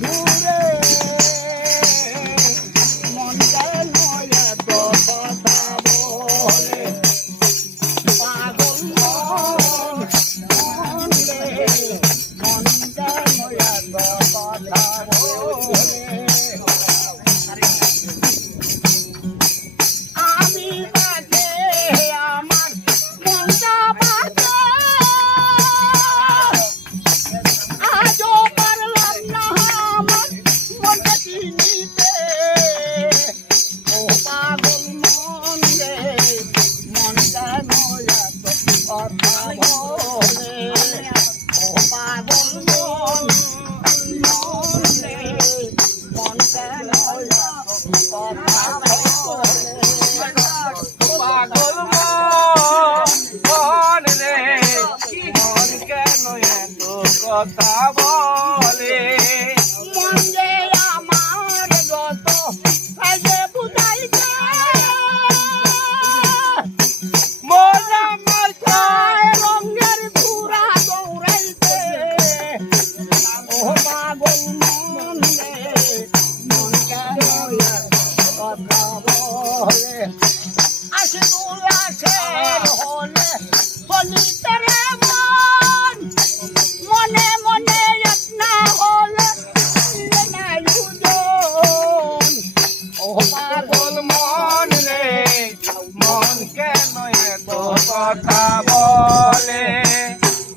বন্ধুরে মন কেন এত কথা বলে পাগল মন মন রে মন কেন এত কথা বলে আমি বাজে আমার মনটা বাজে আজও পারলাম না আমার মনটা চিনিতে ও পাগল মন রে মন কেন এত কথা বলে ও পাগল মন মন রে মন কেন এত কথা বলে পাগল মন রে মন কেন এত কথা বলে মন রে আমার যত কাজে বুঝাইছে মন আমার ছায় রঙের ঘুরা দৌড়াইছে ও পাগল মন রে মন কেন এত কথা বলে আসে তুই আসের হলে বলিতে রে মন মনে মনে এক না হলে দিলে না দুজন ও পাগল পাগল মন রে মন কেন এত কথা বলে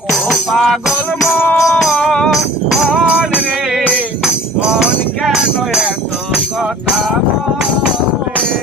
ও পাগল মন রে মন কেন এত কথা বলে